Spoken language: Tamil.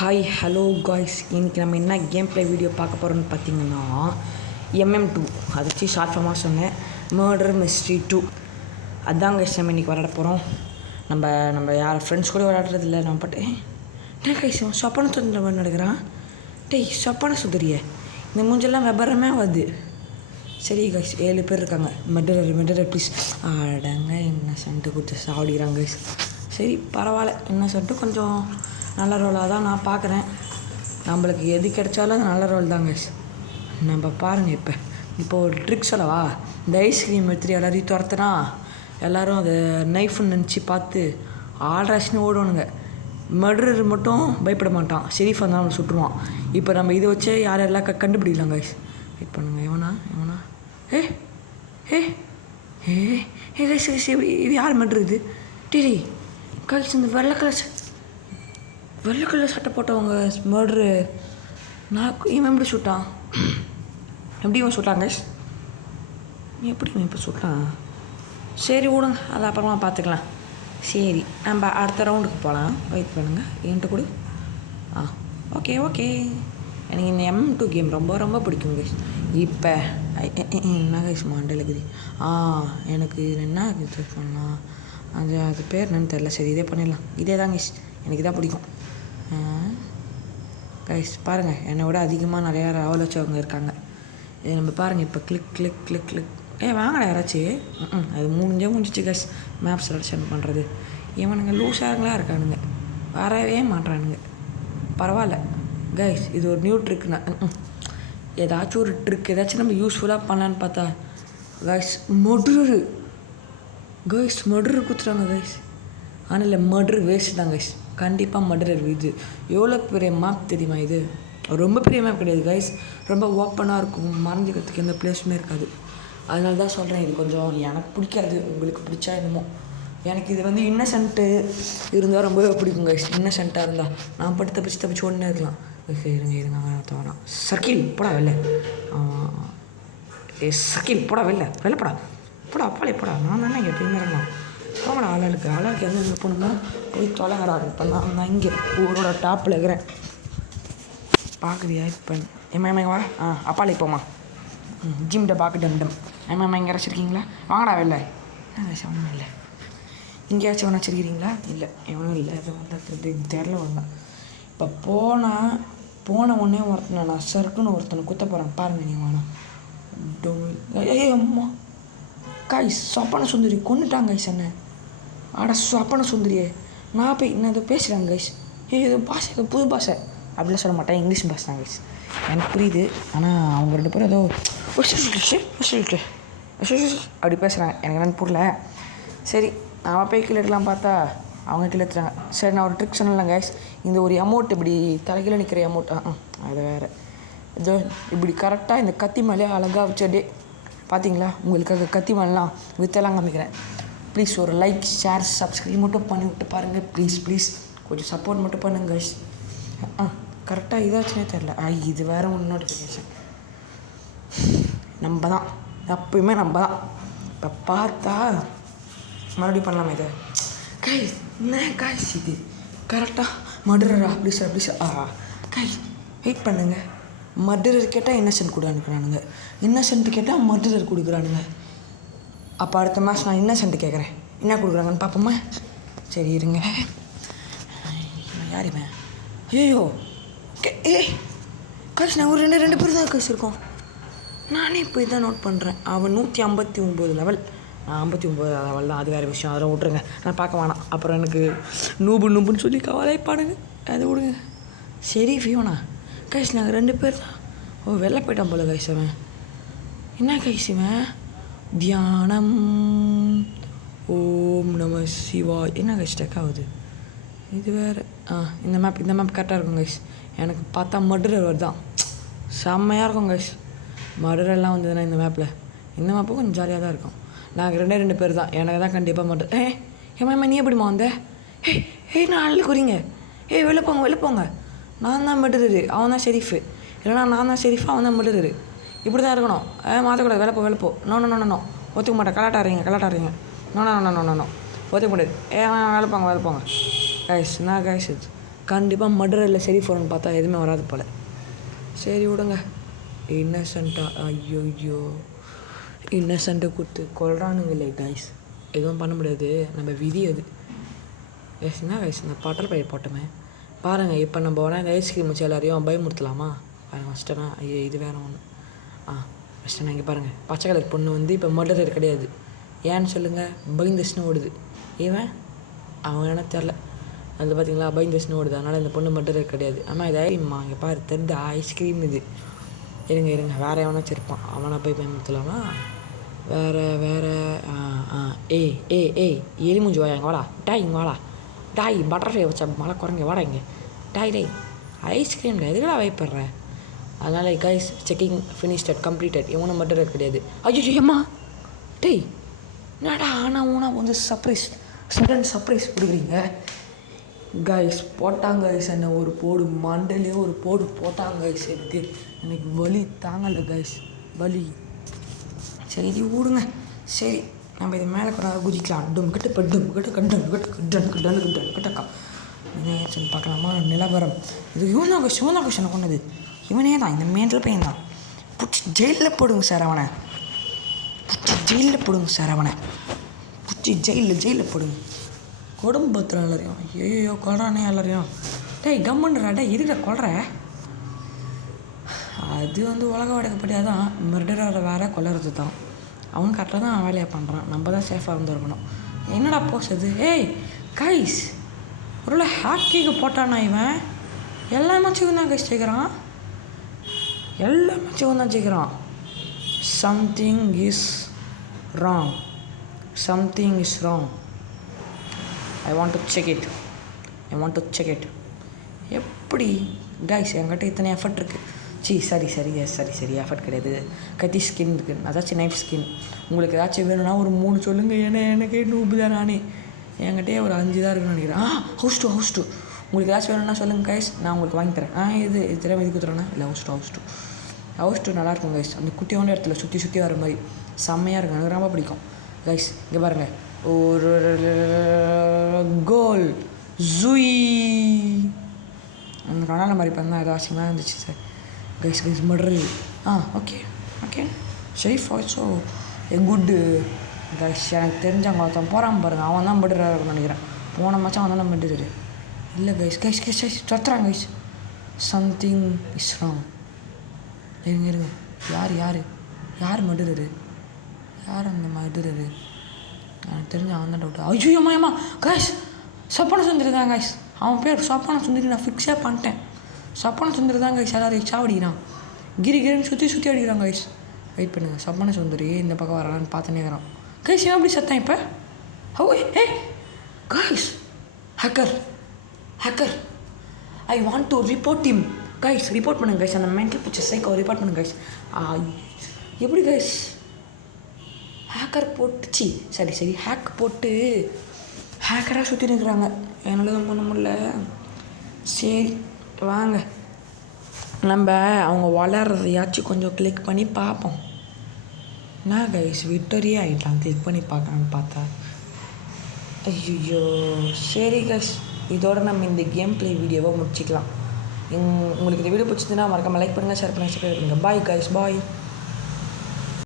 ஹாய் ஹலோ காய்ஸ், இன்றைக்கி நம்ம என்ன கேம் ப்ளே வீடியோ பார்க்க போகிறோன்னு பார்த்தீங்கன்னா MM2 அதை வச்சு ஷார்ட் ஃபார்மாக சொன்னேன். மர்டர் மிஸ்ட்ரி 2 அதுதான் கைஸ் நம்ம இன்றைக்கி விளையாட போகிறோம். நம்ம யார் ஃப்ரெண்ட்ஸ் கூட விளையாடுறது இல்லை. நம்ம பாட்டு டே கைஸ் சொப்பன சுந்தர நடக்கிறான். டேய் சொப்பன சுந்தரிய இந்த மூஞ்செல்லாம் விபரமே வருது. சரி கைஸ் 7 பேர் இருக்காங்க. மெடரர் ப்ளீஸ். அடங்க என்ன சென்ட்டு கொடுத்து சாப்பிடுறாங்க கைஸ். சரி பரவாயில்ல, என்ன சொல்லிட்டு கொஞ்சம் நல்ல ரோலாக தான் நான் பார்க்குறேன். நம்மளுக்கு எது கிடைச்சாலும் அது நல்ல ரோல் தான் கைஸ். நம்ம பாருங்கள், இப்போ ஒரு ட்ரிக் சொல்லவா. இந்த ஐஸ்கிரீம் எடுத்துகிட்டு எல்லாரையும் துரத்துனா எல்லோரும் அதை நைஃப்னு நினச்சி பார்த்து ஆல்ராஷ்னு ஓடுவானுங்க. மர்டர் மட்டும் பயப்பட மாட்டான், ஷெரீஃப் வந்தால் அவனை சுட்டுருவான். இப்போ நம்ம இதை வச்சு யாரெல்லாம் கண்டுபிடிக்கலாம் கைஸ். வெயிட் பண்ணுங்கள். எவனா ஏ ஏ ஏ ஏ கைஸ் இது யார் மர்டர்? இது டிடி கைஸ், இந்த வெள்ளை கலர் சட்டை போட்டவங்க மர்டரு. நான் இவன் எப்படி சுட்டான்? எப்படி இவன் சுட்டான் கைஸ்? எப்படி இவன் இப்போ சுட்டான்? சரி விடுங்க, அது அப்புறமா பார்த்துக்கலாம். சரி நம்ம அடுத்த ரவுண்டுக்கு போகலாம். வெயிட் பண்ணுங்கள், என்கிட்ட கொடு. ஓகே எனக்கு இந்த MM2 கேம் ரொம்ப பிடிக்கும் கைஸ். இப்போ என்ன கைஸ் மாண்டல் இருக்குது. எனக்கு என்ன இது பண்ணலாம், அது பேர் என்னன்னு தெரில. சரி இதே பண்ணிடலாம். இதே தான் கைஸ், எனக்கு இதான் பிடிக்கும் கைஸ். பாருங்கள், என்னை விட அதிகமாக நிறையா ராவல் வச்சவங்க இருக்காங்க. இது நம்ம பாருங்கள். இப்போ கிளிக் வாங்கடா யாராச்சும். அது முடிஞ்சிச்சு கைஸ். மேப் செலக்ஷன் பண்ணுறது இவனுங்க லூஸாங்களா இருக்கானுங்க, வரவே மாட்டானுங்க. பரவாயில்ல கைஸ், இது ஒரு நியூ ட்ரிக்னா. ஏதாச்சும் ஒரு ட்ரிக் ஏதாச்சும் நம்ம யூஸ்ஃபுல்லாக பண்ணலான்னு பார்த்தா கைஸ் மர்டரு குத்துறாங்க கைஸ். ஆனால் இல்லை, மர்டர் வேஸ்ட் தான் கைஸ். கண்டிப்பாக மர்டர். இது எவ்வளோ பெரிய மேப் தெரியுமா? இது ரொம்ப பெரிய மேப் கிடையாது கைஸ், ரொம்ப ஓப்பனாக இருக்கும். மறைஞ்சிக்கிறதுக்கு எந்த பிளேஸுமே இருக்காது. அதனால தான் சொல்கிறேன், இது கொஞ்சம் எனக்கு பிடிக்காது. உங்களுக்கு பிடிச்சா என்னமோ. எனக்கு இது வந்து இன்னசென்ட்டு இருந்தால் ரொம்பவே பிடிக்கும் கைஸ். இன்னசென்ட்டாக இருந்தால் நான் பட்டு தப்பிச்சு ஒன்றே இருக்கலாம். இருங்க வேணாம். சர்க்கிள் போடா வெளில. சர்க்கிள் போடா வெளில போடா அப்பாலே போடா. நான் தானே எப்பயுமே இருக்கலாம். போங்கடா ஆளாளுக்கு எந்த போகணுமோ போய் தொலைங்கடா. இப்போ நான் இங்கே ஊரோட டாப்பில் இருக்கிறேன். பார்க்குறியா? இப்போ எம்மா வா. அப்பாலே போமா. ஜிம்ட பார்க்க டம் எம்மா இங்கே வச்சுருக்கீங்களா? வாங்கடா வெளில. ஒன்றும் இல்லை. இங்கேயாச்சும் ஒன்று வச்சுருக்கிறீங்களா? இல்லை, எவனும் இல்லை. அது வந்து தெரில வந்தான். இப்போ போன உடனே நான் சருக்குன்னு ஒருத்தனை குத்த போகிறேன். பாருங்கள் நீங்கள் வேணாம். அம்மா காய்ஸ், சொப்பன சுந்தரி கொண்டுட்டாங்க கைஸ் என்ன. சொப்பன சுந்தரியே நான் போய் என்ன ஏதோ பேசுகிறேன் கைஸ். இது பாஷை, புது பாஷை அப்படிலாம் சொல்ல மாட்டேன், இங்கிலீஷ் பாஷை தான் கைஸ். எனக்கு புரியுது. ஆனால் அவங்க 2 பேரும் ஏதோ அப்படி பேசுகிறாங்க. எனக்கு என்னென்னு புரியல. சரி நான் போய் கீழே எடுக்கலாம் பார்த்தா அவங்க கீழே எடுத்துறாங்க. சரி நான் ஒரு ட்ரிக் சொன்னேன் கைஸ். இந்த ஒரு அமௌண்ட் இப்படி தலைகீழ நிற்கிற அமௌண்ட், அது வேறு. இதோ இப்படி கரெக்டாக இந்த கத்தி மேலே அழகாக வச்சடே. பார்த்தீங்களா? உங்களுக்காக கத்தி மேலாம் வித்தெல்லாம் காமிக்கிறேன். ப்ளீஸ் ஒரு லைக், ஷேர், சப்ஸ்கிரைப் மட்டும் பண்ணிவிட்டு பாருங்கள். ப்ளீஸ் கொஞ்சம் சப்போர்ட் மட்டும் பண்ணுங்க கைஸ். கரெக்டாக இதாச்சுன்னே தெரில. இது வேறு ஒன்று நோட்டிஃபிகேஷன். நம்ம தான் எப்பயுமே நம்ம தான். இப்போ பார்த்தா மறுபடியும் பண்ணலாமா இதை கைஸ்? என்ன கைஸ் இது கரெக்டாக மர்டரா? ப்ளீஸ் கைஸ் வெயிட் பண்ணுங்க. மர்டரர் கேட்டால் இன்னசென்ட் கூட அனுப்புகிறானுங்க, இன்னசென்ட் கேட்டால் மர்டரர் கொடுக்குறானுங்க. அப்போ அடுத்த மாதம் நான் இன்னசென்ட் கேட்குறேன், என்ன கொடுக்குறாங்கன்னு பார்ப்போமா? சரி இருங்க. யார் இவன்? ஐயோ காசு நான் ஒரு ரெண்டு பேர் தான் காசு இருக்கோம். நானே இப்போ இதான் நோட் பண்ணுறேன். அவன் 159 லெவல், நான் 59 லெவல் தான். அது வேறு விஷயம், அதெல்லாம் விட்ருங்க, நான் பார்க்க வேணாம். அப்புறம் எனக்கு நூபுன்னு சொல்லி கவலைப்பாடுங்க, அதை விடுங்க. சரி ஃபியோனா கைஸ், நாங்கள் 2 பேர் தான். வெளில போயிட்டான் போல கைஸ். அவன் என்ன கைஸ் இவன்? தியானம் ஓம் நம சிவா. என்ன கைஸ் டெக் ஆகுது இது வேறு? இந்த மேப் கரெக்டாக இருக்கும் கைஸ். எனக்கு பார்த்தா மர்டரர் வருதான், செம்மையாக இருக்கும் கைஸ். மர்டரெல்லாம் வந்ததுன்னா இந்த மேப்பும் கொஞ்சம் ஜாலியாக தான் இருக்கும். நாங்கள் 2 பேர் தான். எனக்கு தான் கண்டிப்பாக மர்டர். ஏம்மா நீ எப்படிமா வந்த? நான் அள்ளு குறிங்க. வெளில போங்க. நான் தான் மர்டரரு, அவன் தான் ஷெரீஃபு. இல்லைனா நான் தான் ஷெரீஃபு, அவன் தான் மர்டரரு. இப்படி தான் இருக்கணும். மாற்றக்கூடாது. வெளில போ. நோ ஒத்துக்க மாட்டேன். கலாட்டாடுறீங்க. நோ ஒத்துக்க முடியாது. வேலை போங்க கைஸ். என்ன கைஸ் இது கண்டிப்பாக மர்டர் இல்லை சரி ஃபோர்னு பார்த்தா எதுவுமே வராது போல். சரி விடுங்க. இன்னசென்ட்டாக ஐயோ இன்னசென்ட்டை கொடுத்து கொள்றானுங்களே கைஸ். எதுவும் பண்ண முடியாது, நம்ம விதி அது. என்ன கைஸ் இந்த பட்டர் பயிர் போட்டோமே பாருங்கள். இப்போ நம்ம வேணால் இந்த ஐஸ்கிரீம் வச்சு எல்லாரையும் பயமுறுத்தலாமா? ஃபஸ்ட்டுனா ஐயோ இது வேறு ஒன்று. ஃபஸ்ட்டு இங்கே பாருங்கள், பச்சை கலர் பொண்ணு வந்து இப்போ மர்டர் கிடையாது. ஏன்னு சொல்லுங்கள், பயந்துச்சுன்னு ஓடுது. அவன் என்ன தெரில, அது பார்த்தீங்களா பயந்துச்சுன்னு ஓடுது. அதனால் இந்த பொண்ணு மர்டர் கிடையாது. ஆனால் இது ஐஸ்கிரீம்மா, இங்கே பாரு தெரிஞ்ச ஐஸ்கிரீம் இது. இருங்க வேறு எவனாச்சும் இருப்பான், அவனை போய் பயமுறுத்தலாமா? வேறு ஏய் எலி மூஞ்சி வாயா, இங்கே வாடா டாய், இங்கே வாடா டாய், பட்டர்ஃப்ளை வச்சா மழை குறைங்க வாடா இங்கே டாய் ஐஸ்கிரீமில் எதுக்கடா வைப்படுற? அதனால் கைஸ் செக்கிங் ஃபினிஷ்டட் கம்ப்ளீட்டட். இவனும் மட்டும் கிடையாது. ஐயோ ஏம்மா டேய் என்னடா ஆனால் ஊனா வந்து சடன் சர்ப்ரைஸ் கொடுக்குறீங்க கைஸ். போட்டாங்க கைஸ், என்ன ஒரு போடு மண்டலே ஒரு போடு போட்டாங்க கைஸ். எனக்கு வலி தாங்கலை கைஸ், வலி. சரி இது விடுங்க. சரி நம்ம இது மேலே கூட குதிக்கலாம். கிட்டக்கா என்ன பார்க்கலாமா? நிலவரம் இது இவன் தான் கொஷனை கொண்டது இவனே தான், இந்த மேண்டில் பையன் தான். பிடிச்சி ஜெயிலில் போடுங்க சார் அவனை, பிடிச்சி ஜெயிலில் போடுங்க. குடும்பத்தில் எல்லாரையும் ஐயோ கொள்றானே எல்லாரையும். டேய் கம்மன்டா டே, எதுக்குடா கொள்ற? அது வந்து உலக வடக்கப்படியாக தான், மர்டரை வேற கொள்ளுறது தான். அவன் கரெக்டாக தான் வேலையை பண்ணுறான், நம்ம தான் சேஃபாக இருந்துருக்கணும். என்னடா போஸ் அது? ஏய் கைஸ் ஒரு ஹேக்கிக்கு போட்டானா இவன்? எல்லாமே சிவன் தான் கைஸ் ஜெயிக்கிறான், எல்லாமே சிவன் தான் ஜெயிக்கிறான். Something is wrong. I want to check it. எப்படி கைஸ் என்கிட்ட இத்தனை எஃபர்ட் இருக்குது. சரி எஃபர்ட் கிடையாது. கத்தி ஸ்கின் இருக்குது, அதாச்சும் நைஃப் ஸ்கின். உங்களுக்கு ஏதாச்சும் வேணும்னா ஒரு 3 சொல்லுங்கள். எனக்கே நூபு தான் நானே. என்கிட்டே ஒரு 5 தான் இருக்குன்னு நினைக்கிறேன். ஹவுஸ் டூ உங்களுக்கு ஏதாச்சும் வேணும்னா சொல்லுங்கள் கைஸ், நான் உங்களுக்கு வாங்கி தரேன். இது தெரியாமல் இது கொடுத்துறேன்னா இல்லை ஹவுஸ் டூ நல்லாயிருக்கும் கைஸ். அந்த குட்டியான இடத்துல சுற்றி வர மாதிரி செம்மையாக இருக்கும், எனக்கு ரொம்ப பிடிக்கும் கைஸ். இங்கே பாருங்கள், ஒரு கோல் ஜூய் அந்த கனால மாதிரி பண்ணால் ஏதோ அவசியமாக இருந்துச்சு sir guys. Murder okay sheriff also a good guys. எனக்கு தெரிஞ்சவங்க ஒருத்தன் போகிறான் பாருங்கள், அவன் தான் மர்டராக இருக்குன்னு நினைக்கிறேன். போன மாதம் அவன் தான் மர்டரு இல்லை கைஸ். துரத்துறாங்க கைஸ். Something is wrong. இருங்க யார் மர்டரு? யார் அந்த மர்டரு? எனக்கு தெரிஞ்ச அவன் தான் டவுட். ஐயோ அம்மா கைஸ், சப்பான சுந்தரி தான் கைஸ். அவன் பேர் சப்பான சுந்தரி, நான் ஃபிக்ஸே பண்ணிட்டேன். சப்பான சுந்தரி தான் கைஸ். எல்லாரும் சாவடிக்கிறான், கிரின்னு சுற்றி அடிக்கிறான் கைஸ். வெயிட் பண்ணுங்கள், சப்பான சுந்தரி இந்த பக்கம் வரான்னு பார்த்துனே இருக்கிறான் கைஸ். இவன் எப்படி செத்தான் இப்போ? Guys hacker I want to report him guys. Report பண்ணுங்க கைஸ், அந்த மென்டல் பிக்சர் சைக்கோ ரிப்போர்ட் பண்ணுங்க கைஸ். எப்படி கைஸ் ஹேக்கர் போட்டுச்சு? சரி ஹேக் போட்டு ஹேக்கராக சுற்றி நிற்கிறாங்க, என்னால் தான் பண்ண முடியல. சரி வாங்க நம்ம அவங்க வளர்றதையாச்சும் கொஞ்சம் கிளிக் பண்ணி பார்ப்போம். நான் கைஸ் விக்டரியே ஆகிட்டான் கிளிக் பண்ணி பார்க்கலான்னு பார்த்தா. ஐயோ சரி கைஸ், இதோட நம்ம இந்த கேம் ப்ளே வீடியோவை முடிச்சிக்கலாம். உங்களுக்கு இந்த வீடியோ பிடிச்சதுன்னா மறக்காமல் லைக் பண்ணுங்கள், ஷேர் பண்ணுங்கள், சப்ஸ்கிரைப் பண்ணுங்கள். பாய் கைஸ், பாய்.